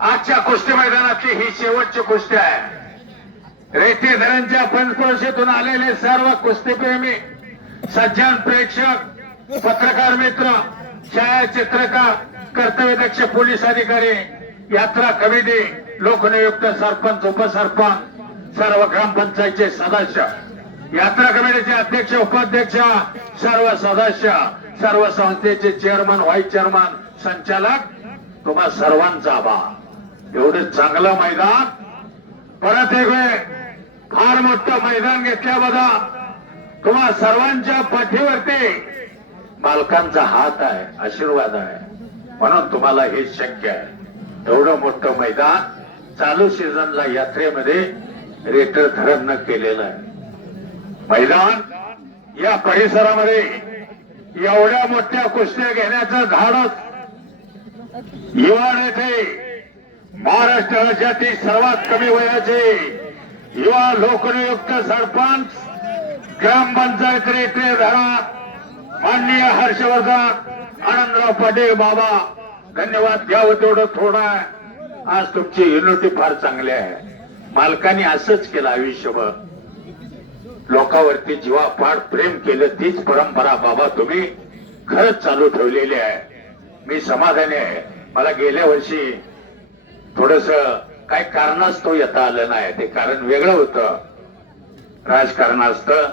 आजच्या कुस्ती मैदानातली ही शेवटची कुस्ती आहे. रेती धरणच्या पंचक्रोशीतून आलेले सर्व कुस्तीप्रेमी, सज्जन प्रेक्षक, पत्रकार मित्र, छायाचित्रकार, कर्तव्यदक्ष पोलीस अधिकारी, यात्रा कमिटी, लोकनियुक्त सरपंच, उपसरपंच, सर्व ग्रामपंचायतचे सदस्य, यात्रा कमिटीचे अध्यक्ष, उपाध्यक्ष, सर्व सदस्य, सर्व संस्थेचे चेअरमन, व्हाईस चेअरमन, संचालक, तुम्हा सर्वांचा आभार. एवढं चांगलं मैदान परत एक वेळ फार मोठं मैदान घेतल्याबद्दल तुम्हा सर्वांच्या पाठीवरती मालकांचा हात आहे, आशीर्वाद आहे, म्हणून तुम्हाला हे शक्य आहे. एवढं मोठं मैदान चालू सीझनला यात्रेमध्ये रेटर धरण केलेलं आहे. मैदान या परिसरामध्ये एवढ्या मोठ्या कुस्त्या घेण्याचं धाडस युवा नेते, महाराष्ट्र राज्यातील सर्वात कमी वयाचे युवा लोकनियुक्त सरपंच, ग्रामपंचायत रेटे धरण, माननीय हर्षवर्धन आनंदराव पाटील बाबा, धन्यवाद. द्यावं तेवढं थोडं आहे. आज तुमची युनिटी फार चांगली आहे. मालकांनी असंच केलं आयुष्यभर, लोकांवरती जीवापाड प्रेम केलं. तीच परंपरा बाबा तुम्ही खरंच चालू ठेवलेली आहे. मी समाधानी आहे. मला गेल्या वर्षी थोडस काही कारणास्तव येता आलं नाही. ते कारण वेगळं होतं, राजकारणास्तव.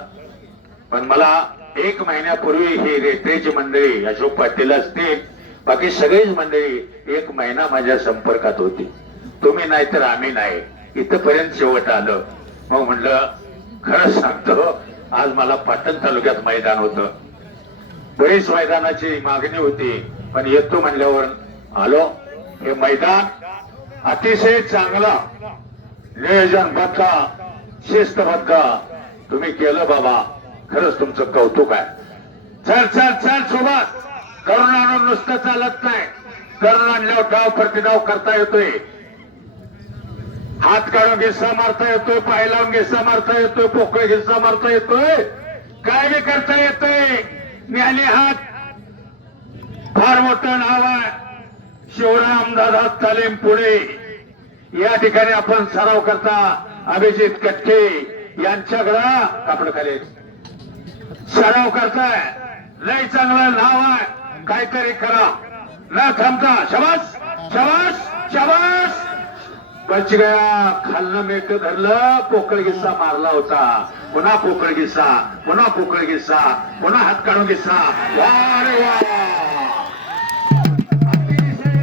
पण मला 1 महिन्यापूर्वी ही रेटरेची मंडळी, अशोक पाटील असतील, बाकी सगळीच मंडळी 1 महिना माझ्या संपर्कात होती. तुम्ही नाही तर आम्ही नाही, इथपर्यंत शेवट आलं. मग म्हणलं खरंच सांगतो, आज मला पाटण तालुक्यात मैदान होतं. बरीच मैदानाची मागणी होती, पण येतो म्हणल्यावर आलो. हे मैदान अतिशय चांगलं नियोजनबद्ध, शिस्तबद्ध तुम्ही केलं बाबा. खरंच तुमचं कौतुक आहे. चल चल चल सोबत करून आणून नुसतं चालत नाही. करून आणल्यावर डाव प्रतिडाव करता येतोय, हात काढून गिस्सा मारता येतोय, पाय लावून गिस्सा मारता येतोय, पोकळ गिस्सा मारता येतोय, काय बी करता येतोय. न्याली हात. फार मोठं नाव आहे शिवराम दादा तालीम पुणे. या ठिकाणी आपण सराव करता अभिजित कटके यांच्याकडे कापड खाली सराव करताय. लय चांगलं नाव आहे. काहीतरी करा, न थांबता. शबास शबास शबास. बच गया. खालनं मेक धरलं, पोकळ गिस्सा मारला होता. पुन्हा पोकळ गिस्सा, पुन्हा पोकळ गिस्सा, पुन्हा हात काढून गिस्सा. वा रे वा.